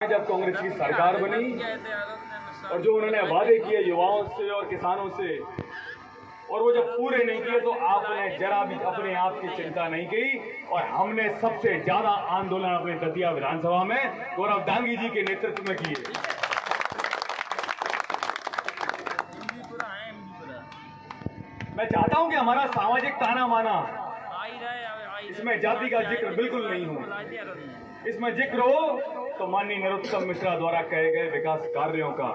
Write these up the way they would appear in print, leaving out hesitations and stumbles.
जब कांग्रेस की सरकार बनी और जो उन्होंने वादे किए युवाओं से और किसानों से, और वो जब पूरे नहीं किए तो आपने जरा भी अपने आप की चिंता नहीं की। और हमने सबसे ज्यादा आंदोलन अपने दतिया विधानसभा में गौरव डांगी जी के नेतृत्व में किए। मैं चाहता हूं कि हमारा सामाजिक ताना माना, इसमें जाति का जिक्र बिल्कुल नहीं हो। इसमें जिक्र हो तो माननीय नरोत्तम मिश्रा द्वारा कहे गए विकास कार्यों का,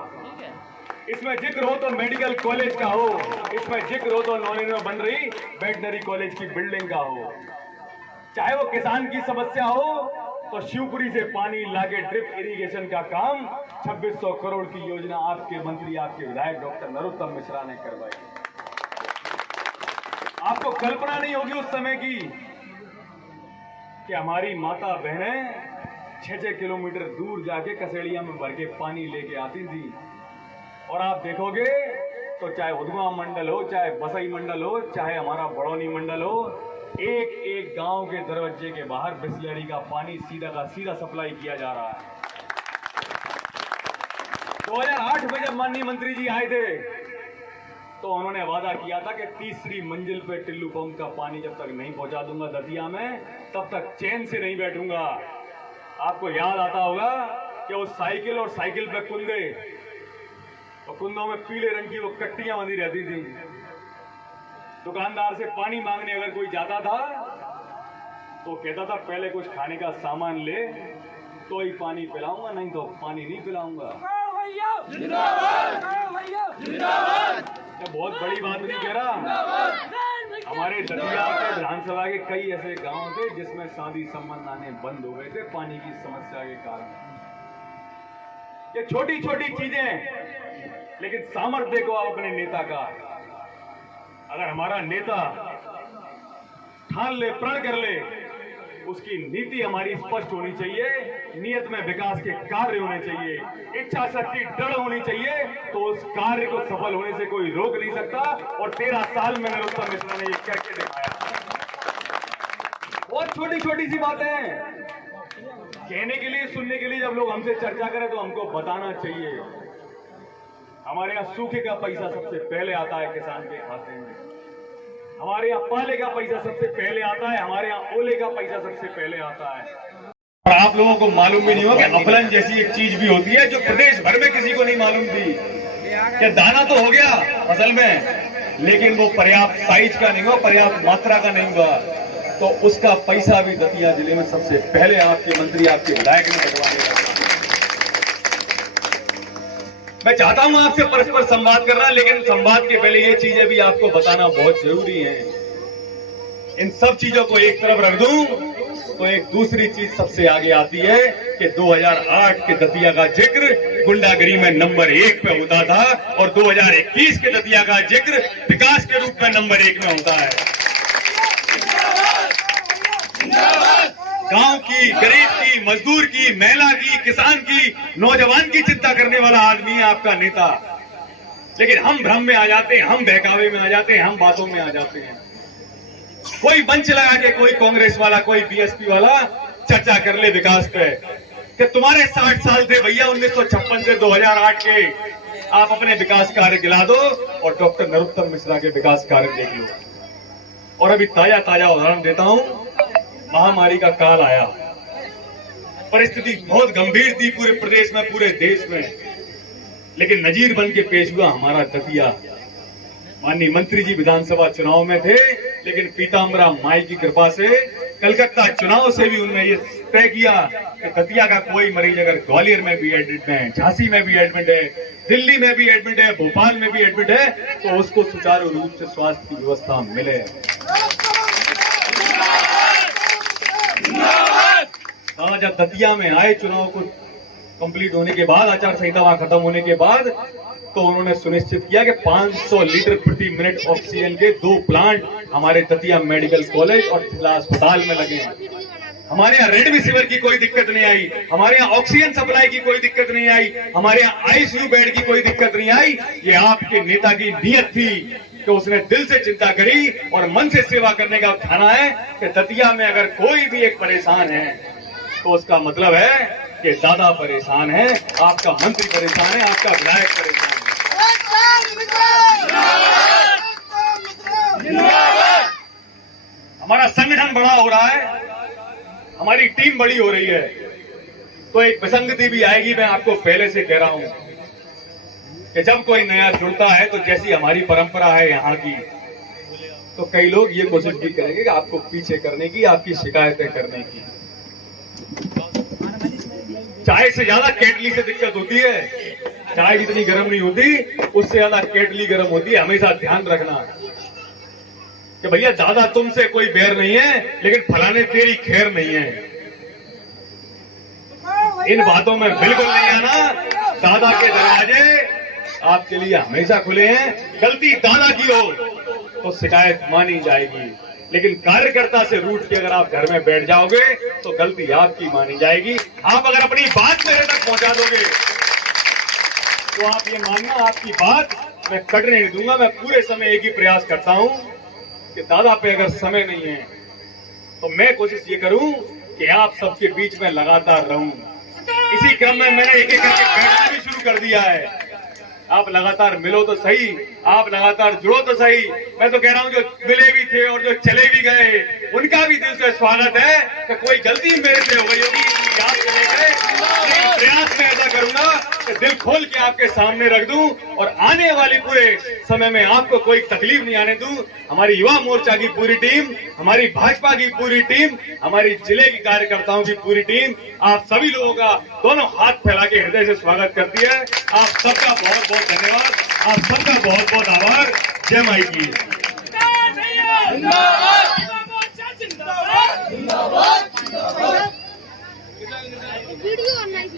इसमें जिक्र हो तो मेडिकल कॉलेज का हो, इसमें जिक्र हो तो नौनी में बन रही वेटनरी कॉलेज की बिल्डिंग का हो, चाहे वो किसान की समस्या हो तो शिवपुरी से पानी लाके ड्रिप इरिगेशन का काम 2600 करोड़ की योजना आपके मंत्री, आपके विधायक डॉक्टर नरोत्तम मिश्रा ने करवाई। आपको कल्पना नहीं होगी उस समय की कि हमारी माता बहनें 6-6 किलोमीटर दूर जाके कसेड़िया में भर के पानी लेके आती थी। और आप देखोगे तो चाहे उदगा मंडल हो, चाहे बसई मंडल हो, चाहे हमारा बड़ौनी मंडल हो, एक एक गांव के दरवाजे के बाहर बिस्लरी का पानी सीधा का सीधा सप्लाई किया जा रहा है। 2008 में जब माननीय मंत्री जी आए थे तो उन्होंने वादा किया था कि तीसरी मंजिल पे टिल्लू पंप का पानी जब तक नहीं पहुंचा दूंगा दतिया में, तब तक चैन से नहीं बैठूंगा। आपको याद आता होगा कि वो साइकिल और साइकिल पे कुंदे, और कुंदों में पीले रंग की वो कट्टियां बंधी रहती थी। दुकानदार से पानी मांगने अगर कोई जाता था तो कहता था पहले कुछ खाने का सामान ले तो ही पानी पिलाऊंगा, नहीं तो पानी नहीं पिलाऊंगा। बहुत बड़ी बात नहीं कह रहा। हमारे दतिया के विधानसभा के कई ऐसे गांव थे जिसमें शादी संबंध आने बंद हो गए थे पानी की समस्या के कारण। ये छोटी छोटी चीजें, लेकिन सामर्थ्य देखो आप अपने नेता का। अगर हमारा नेता ठान ले, प्रण कर ले, उसकी नीति हमारी स्पष्ट होनी चाहिए, नियत में विकास के कार्य होने चाहिए, इच्छा शक्ति दृढ़ होनी चाहिए, तो उस कार्य को सफल होने से कोई रोक नहीं सकता। और 13 साल में नरोत्तम मिश्रा ने ये करके दिखाया। बहुत छोटी छोटी सी बातें कहने के लिए, सुनने के लिए जब लोग हमसे चर्चा करें तो हमको बताना चाहिए। हमारे यहाँ सूखे का पैसा सबसे पहले आता है किसान के खाते में, हमारे यहाँ पाले का पैसा सबसे पहले आता है, हमारे यहाँ ओले का पैसा सबसे पहले आता है। और आप लोगों को मालूम भी नहीं हो कि अफलन जैसी एक चीज भी होती है जो प्रदेश भर में किसी को नहीं मालूम थी। कि दाना तो हो गया फसल में, लेकिन वो पर्याप्त साइज का नहीं हुआ, पर्याप्त मात्रा का नहीं हुआ, तो उसका पैसा भी दतिया जिले में सबसे पहले आपके मंत्री, आपके विधायक ने बंटवाने लगा। मैं चाहता हूं आपसे परस्पर संवाद करना, लेकिन संवाद के पहले ये चीजें भी आपको बताना बहुत जरूरी है। इन सब चीजों को एक तरफ रख दूं तो एक दूसरी चीज सबसे आगे आती है कि 2008 के दतिया का जिक्र गुंडागिरी में नंबर 1 पे होता था और 2021 के दतिया का जिक्र विकास के रूप में नंबर 1 में होता है। गांव की, गरीब की, मजदूर की, महिला की, किसान की, नौजवान की चिंता करने वाला आदमी है आपका नेता। लेकिन हम भ्रम में आ जाते हैं, हम बहकावे में आ जाते हैं, हम बातों में आ जाते हैं। कोई मंच लगा के कोई कांग्रेस वाला, कोई बीएसपी वाला चर्चा कर ले विकास पे कि तुम्हारे 60 साल थे भैया 1956 से 2008 के, आप अपने विकास कार्य गिला दो और डॉक्टर नरोत्तम मिश्रा के विकास कार्य देख लो। और अभी ताजा ताजा उदाहरण देता हूं, महामारी का काल आया, परिस्थिति बहुत गंभीर थी पूरे प्रदेश में, पूरे देश में, लेकिन नजीर बन के पेश हुआ हमारा दतिया। माननीय मंत्री जी विधानसभा चुनाव में थे, लेकिन पीताम्बरा माई की कृपा से कलकत्ता चुनाव से भी उन्होंने ये तय किया कि दतिया का कोई मरीज अगर ग्वालियर में भी एडमिट है, झांसी में भी एडमिट है, दिल्ली में भी एडमिट है, भोपाल में भी एडमिट है, तो उसको सुचारू रूप से स्वास्थ्य की व्यवस्था मिले। जब दतिया में आए चुनाव को कंप्लीट होने के बाद, आचार संहिता खत्म होने के बाद, तो उन्होंने सुनिश्चित किया कि 500 लीटर प्रति मिनट ऑक्सीजन के 2 प्लांट हमारे दतिया मेडिकल कॉलेज और जिला अस्पताल में लगे हैं। हमारे यहाँ रेमडेसिविर की कोई दिक्कत नहीं आई, हमारे यहाँ ऑक्सीजन सप्लाई की कोई दिक्कत नहीं आई, हमारे यहाँ आईसीयू बेड की कोई दिक्कत नहीं आई। ये आपके नेता की नीयत थी कि उसने दिल से चिंता करी और मन से सेवा करने का ठाना है कि दतिया में अगर कोई भी एक परेशान है तो उसका मतलब है कि दादा परेशान है, आपका मंत्री परेशान है, आपका विधायक परेशान है। हमारा संगठन बड़ा हो रहा है, हमारी टीम बड़ी हो रही है, तो एक विसंगति भी आएगी। मैं आपको पहले से कह रहा हूं कि जब कोई नया जुड़ता है तो जैसी हमारी परंपरा है यहाँ की, तो कई लोग ये कोशिश भी करेंगे कि आपको पीछे करने की, आपकी शिकायतें करने की। चाय से ज्यादा केटली से दिक्कत होती है। चाय जितनी गर्म नहीं होती, उससे ज्यादा केटली गर्म होती है। हमेशा ध्यान रखना कि भैया दादा तुमसे कोई बैर नहीं है, लेकिन फलाने तेरी खैर नहीं है। इन बातों में बिल्कुल नहीं आना। दादा के दरवाजे आपके लिए हमेशा खुले हैं। गलती दादा की हो तो शिकायत मानी जाएगी, लेकिन कार्यकर्ता से रूठ के अगर आप घर में बैठ जाओगे तो गलती आपकी मानी जाएगी। आप अगर अपनी बात मेरे तक पहुंचा दोगे तो आप ये मानना, आपकी बात मैं कटने नहीं दूंगा। मैं पूरे समय एक ही प्रयास करता हूं कि दादा पे अगर समय नहीं है तो मैं कोशिश ये करूं कि आप सबके बीच में लगातार रहूं। इसी क्रम में मैंने एक एक करके बैठना भी शुरू कर दिया है। आप लगातार मिलो तो सही, आप लगातार जुड़ो तो सही। मैं तो कह रहा हूं जो मिले भी थे और जो चले भी गए, उनका भी दिल से स्वागत है कि कोई गलती मेरे से हो गई होगी, आप चले गए। प्रयास में ऐसा करूंगा कि दिल खोल के आपके सामने रख दूं और आने वाले पूरे समय में आपको कोई तकलीफ नहीं आने दूं। हमारी युवा मोर्चा की पूरी टीम, हमारी भाजपा की पूरी टीम, हमारी जिले की कार्यकर्ताओं की पूरी टीम आप सभी लोगों का दोनों हाथ फैला के हृदय से स्वागत करती है। आप सबका बहुत बहुत धन्यवाद, आप सबका बहुत बहुत आभार। जय माई की। Video online